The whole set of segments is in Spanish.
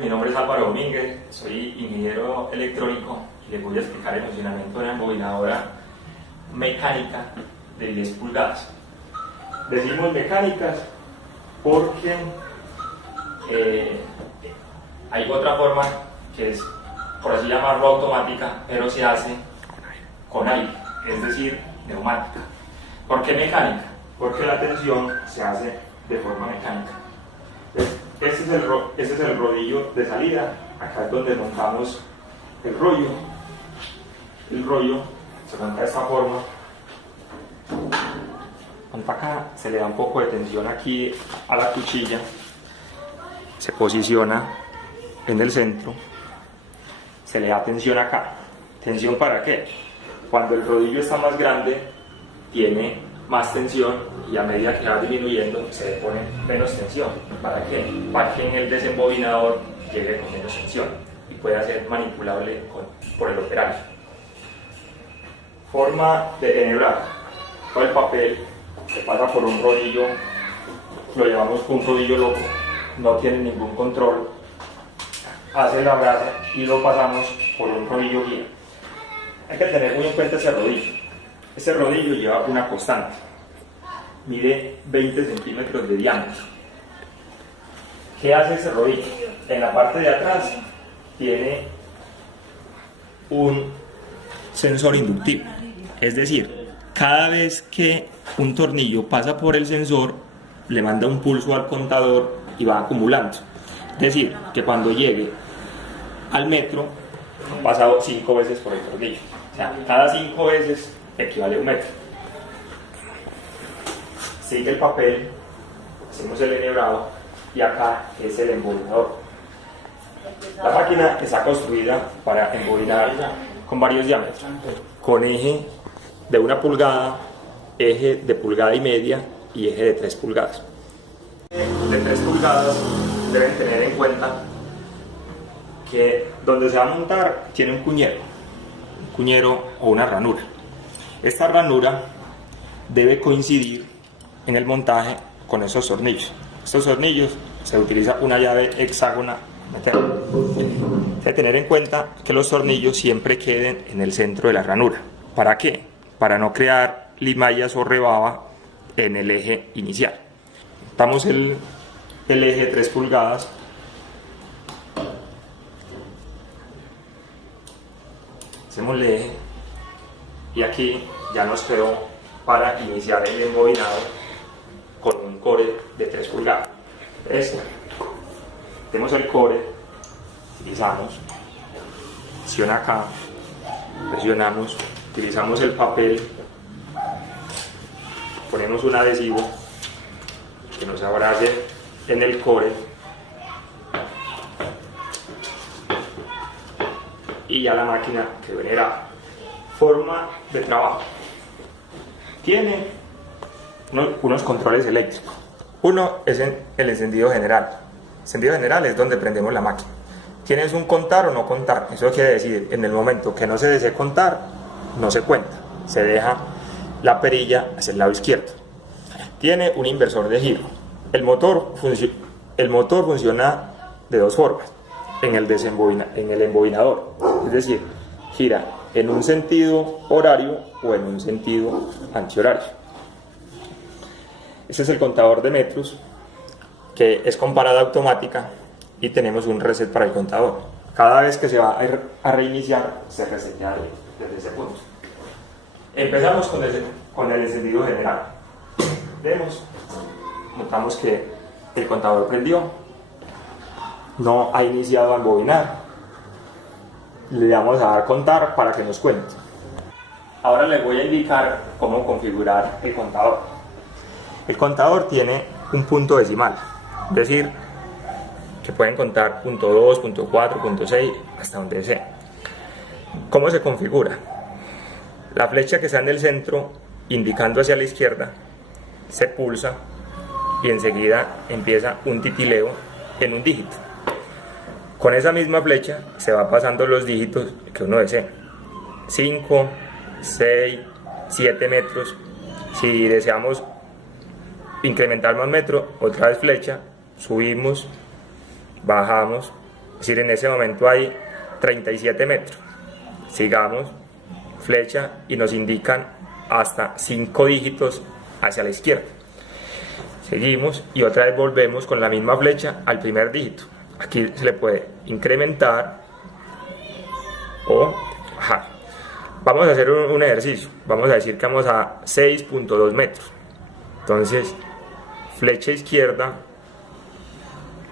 Mi nombre es Álvaro Domínguez, soy ingeniero electrónico y les voy a explicar el funcionamiento de una embobinadora mecánica de 10 pulgadas. Decimos mecánicas porque hay otra forma que es, por así llamarlo, automática, pero se hace con aire, es decir, neumática. ¿Por qué mecánica? Porque la tensión se hace de forma mecánica. Este es el rodillo de salida. Acá es donde montamos el rollo. El rollo se monta de esta forma. Monta acá, se le da un poco de tensión aquí a la cuchilla. Se posiciona en el centro. Se le da tensión acá. ¿Tensión para qué? Cuando el rodillo está más grande, tiene más tensión y a medida que va disminuyendo se le pone menos tensión. ¿Para qué? Para que en el desembobinador llegue con menos tensión y pueda ser manipulable por el operario. Forma de enhebrar. Todo el papel se pasa por un rodillo, lo llamamos un rodillo loco, no tiene ningún control, hace la brasa y lo pasamos por un rodillo guía. Hay que tener muy en cuenta ese rodillo. Este rodillo lleva una constante, mide 20 centímetros de diámetro. ¿Qué hace ese rodillo? En la parte de atrás tiene un sensor inductivo, es decir, cada vez que un tornillo pasa por el sensor, le manda un pulso al contador y va acumulando. Es decir, que cuando llegue al metro, han pasado 5 veces por el tornillo. O sea, cada 5 veces equivale a un metro. Sigue el papel, hacemos el enhebrado y acá es el embobinador. La máquina está construida para embobinar con varios diámetros, con eje de 1 pulgada, eje de 1,5 pulgadas y eje de 3 pulgadas. De 3 pulgadas deben tener en cuenta que donde se va a montar tiene un cuñero o una ranura. Esta ranura debe coincidir en el montaje con esos tornillos. Estos tornillos se utiliza una llave hexágona meterla. Debe tener en cuenta que los tornillos siempre queden en el centro de la ranura. ¿Para qué? Para no crear limallas o rebaba en el eje inicial. Montamos el eje de 3 pulgadas. Hacemos el eje y aquí ya nos quedó para iniciar el embobinado con un core de 3 pulgadas. Tenemos el core, utilizamos, presión acá, presionamos, utilizamos el papel, ponemos un adhesivo que nos abrace en el core y ya la máquina quedó enhebrada. Forma de trabajo. Tiene unos controles eléctricos. Uno es el encendido general. El encendido general es donde prendemos la máquina. ¿Tienes un contar o no contar? Eso quiere decir, en el momento que no se desee contar, no se cuenta. Se deja la perilla hacia el lado izquierdo. Tiene un inversor de giro. El motor funciona de 2 formas. En el embobinador. Es decir, gira en un sentido horario o en un sentido antihorario. Este es el contador de metros, que es con parada automática, y tenemos un reset para el contador. Cada vez que se va a reiniciar, se resetea desde ese punto. Empezamos con el encendido general. Notamos que el contador prendió, no ha iniciado a embobinar. Le vamos a dar contar para que nos cuente. Ahora les voy a indicar cómo configurar el contador. El contador tiene un punto decimal, es decir, que pueden contar punto 2, punto 4, punto 6, hasta donde sea. ¿Cómo se configura? La flecha que está en el centro, indicando hacia la izquierda, se pulsa y enseguida empieza un titileo en un dígito. Con esa misma flecha se va pasando los dígitos que uno desea. 5, 6, 7 metros. Si deseamos incrementar más metro, otra vez flecha, subimos, bajamos, decir, en ese momento hay 37 metros. Sigamos, flecha, y nos indican hasta 5 dígitos hacia la izquierda. Seguimos y otra vez volvemos con la misma flecha al primer dígito. Aquí se le puede incrementar o bajar. Vamos a hacer un ejercicio. Vamos a decir que vamos a 6.2 metros. Entonces, flecha izquierda,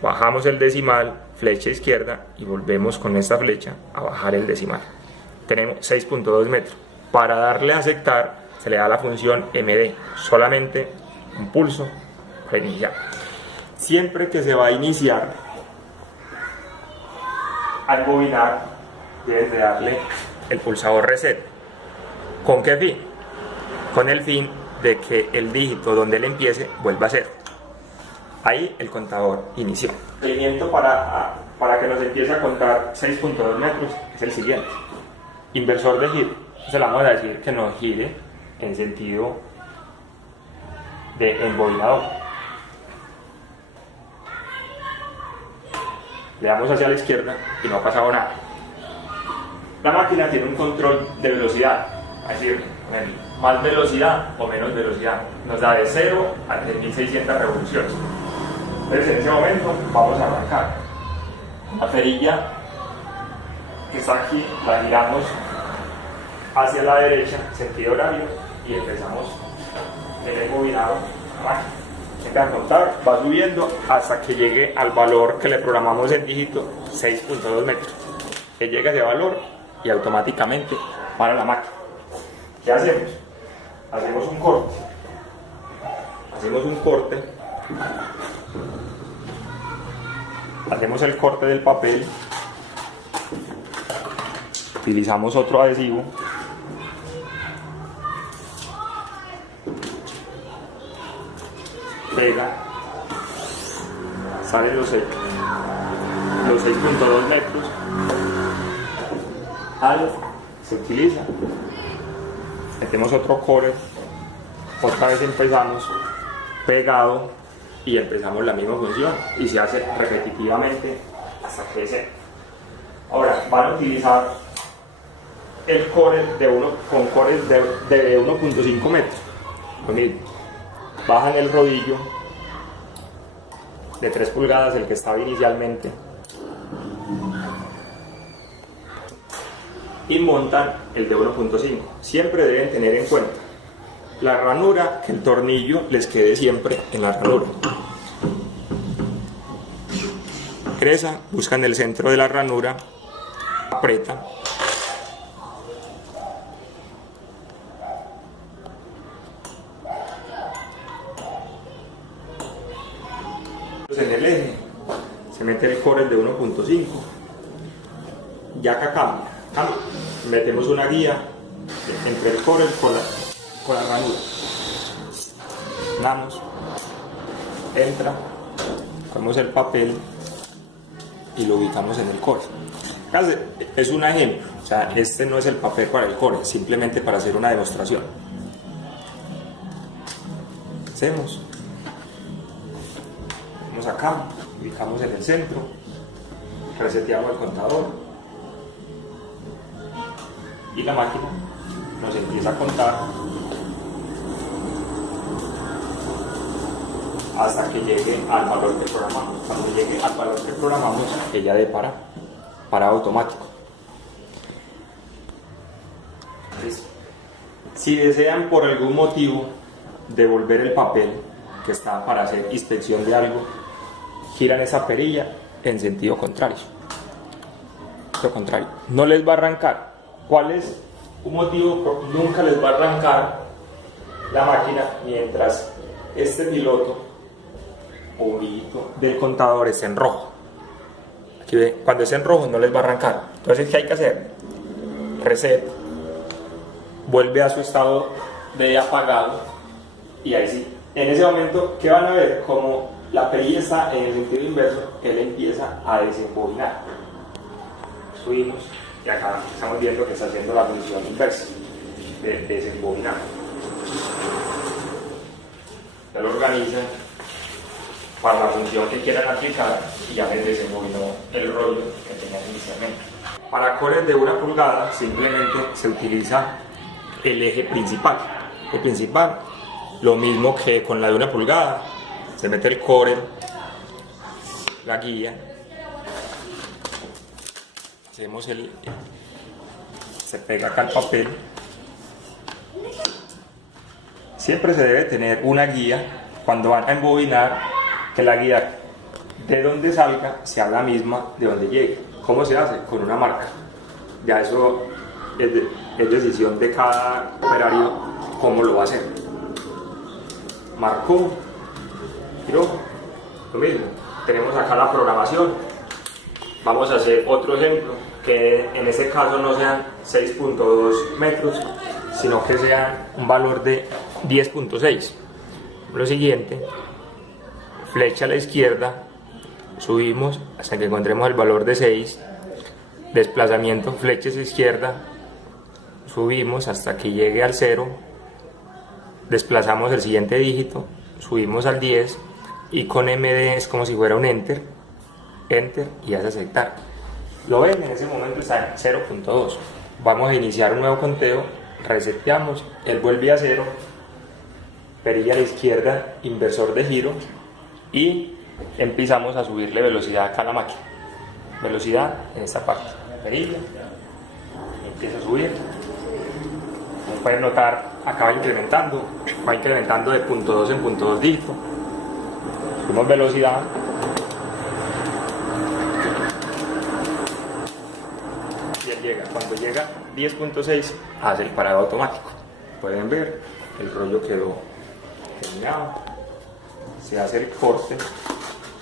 bajamos el decimal, flecha izquierda, y volvemos con esta flecha a bajar el decimal. Tenemos 6.2 metros. Para darle a aceptar, se le da la función MD, solamente un pulso para iniciar. Siempre que se va a iniciar a embobinar, debes de darle el pulsador reset. ¿Con qué fin? Con el fin de que el dígito donde él empiece vuelva a 0. Ahí el contador inició. El procedimiento para que nos empiece a contar 6.2 metros es el siguiente. Inversor de giro. Se le vamos a decir que nos gire en sentido de embobinador. Le damos hacia la izquierda y no ha pasado nada. La máquina tiene un control de velocidad, es decir, más velocidad o menos velocidad. Nos da de 0 a 3600 revoluciones. Entonces en ese momento vamos a arrancar. La perilla que está aquí la giramos hacia la derecha, sentido horario, y empezamos el embobinado a la máquina. Empieza a contar, va subiendo hasta que llegue al valor que le programamos el dígito, 6.2 metros. Que llega a ese valor y automáticamente para la máquina. ¿Qué hacemos? Hacemos un corte. Hacemos el corte del papel. Utilizamos otro adhesivo. Pega. Salen los 6.2 metros. Se utiliza. Metemos otro core. Otra vez empezamos pegado y empezamos la misma función y se hace repetitivamente hasta que se. Ahora van a utilizar el core con cores de 1.5 metros. Lo mismo. Bajan el rodillo de 3 pulgadas, el que estaba inicialmente, y montan el de 1.5. Siempre deben tener en cuenta la ranura, que el tornillo les quede siempre en la ranura. Cresa, buscan el centro de la ranura, apretan. En el eje se mete el core de 1.5. Ya acá cambia. Metemos una guía entre el core con la ranura. Damos, entra, cogemos el papel y lo ubicamos en el core. Es un ejemplo, o sea, este no es el papel para el core, simplemente para hacer una demostración. Hacemos. Vamos acá, ubicamos en el centro, reseteamos el contador y la máquina nos empieza a contar hasta que llegue al valor que programamos. Cuando llegue al valor que programamos, ella dé para automático. Entonces, si desean por algún motivo devolver el papel que está para hacer inspección de algo, giran esa perilla en sentido contrario. No les va a arrancar. ¿Cuál es un motivo? Nunca les va a arrancar la máquina mientras este piloto o brillito del contador esté en rojo. Aquí ve, cuando esté en rojo no les va a arrancar. Entonces, ¿qué hay que hacer? Reset, vuelve a su estado de apagado y ahí sí. En ese momento, ¿qué van a ver? Como la perilla está en el sentido inverso, él empieza a desembobinar. Subimos y acá estamos viendo que está haciendo la función inversa de desembobinar. Ya lo organiza para la función que quieran aplicar y ya les desembobinó el rollo que tenían inicialmente. Para cores de 1 pulgada simplemente se utiliza el eje principal. El principal, lo mismo que con la de 1 pulgada, se mete el core, la guía, se pega acá el papel. Siempre se debe tener una guía cuando van a embobinar, que la guía de donde salga sea la misma de donde llegue. ¿Cómo se hace? Con una marca. Ya eso es decisión de cada operario cómo lo va a hacer. Marcó, giró, lo mismo. Tenemos acá la programación. Vamos a hacer otro ejemplo, que en este caso no sean 6.2 metros, sino que sea un valor de 10.6. Lo siguiente, flecha a la izquierda, subimos hasta que encontremos el valor de 6, desplazamiento, flecha a la izquierda, subimos hasta que llegue al 0, desplazamos el siguiente dígito, subimos al 10 y con MD es como si fuera un enter y hace aceptar. Lo ven, en ese momento está en 0.2. Vamos a iniciar un nuevo conteo, reseteamos, él vuelve a 0, perilla a la izquierda, inversor de giro y empezamos a subirle velocidad acá a la máquina. Velocidad en esta parte, perilla, empieza a subir. Como pueden notar, acá va incrementando de 0.2 en 0.2 dígito. Subimos velocidad. Y él llega, cuando llega 10.6 hace el parado automático. Pueden ver, el rollo quedó terminado, se hace el corte.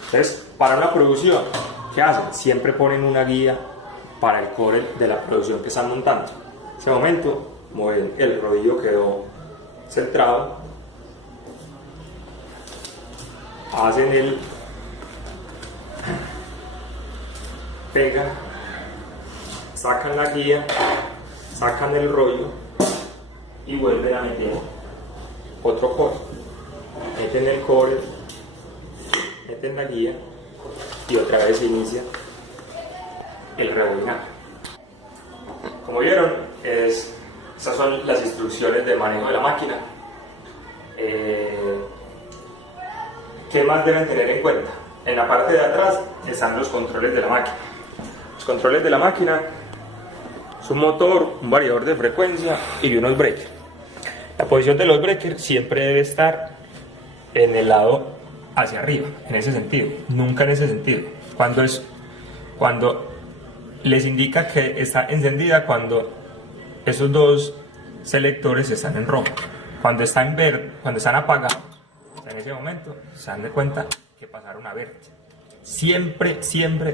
Entonces, para la producción, ¿qué hacen? Siempre ponen una guía para el core de la producción que están montando. En ese momento, mueven, el rodillo quedó centrado, hacen el pegan, sacan la guía, sacan el rollo y vuelven a meter otro core. Meten el core, meten la guía y otra vez inicia el rebobinado. Como vieron, esas son las instrucciones de manejo de la máquina. ¿Qué más deben tener en cuenta? En la parte de atrás están los controles de la máquina. Los controles de la máquina son un motor, un variador de frecuencia y unos breakers. La posición de los breakers siempre debe estar en el lado hacia arriba, en ese sentido, nunca en ese sentido. Cuando les indica que está encendida, cuando esos dos selectores están en rojo. Cuando está en verde, cuando están apagados, en ese momento se dan de cuenta que pasaron a verde. Siempre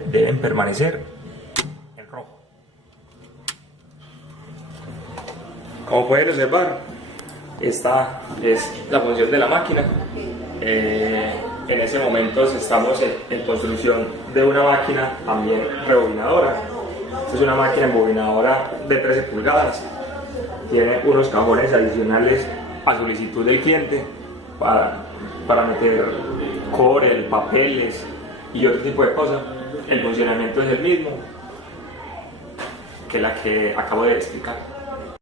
deben permanecer en rojo. Como pueden observar, esta es la función de la máquina. En ese momento estamos en construcción de una máquina también rebobinadora. Esta es una máquina embobinadora de 13 pulgadas. Tiene unos cajones adicionales a solicitud del cliente para meter core, papeles y otro tipo de cosas. El funcionamiento es el mismo que la que acabo de explicar.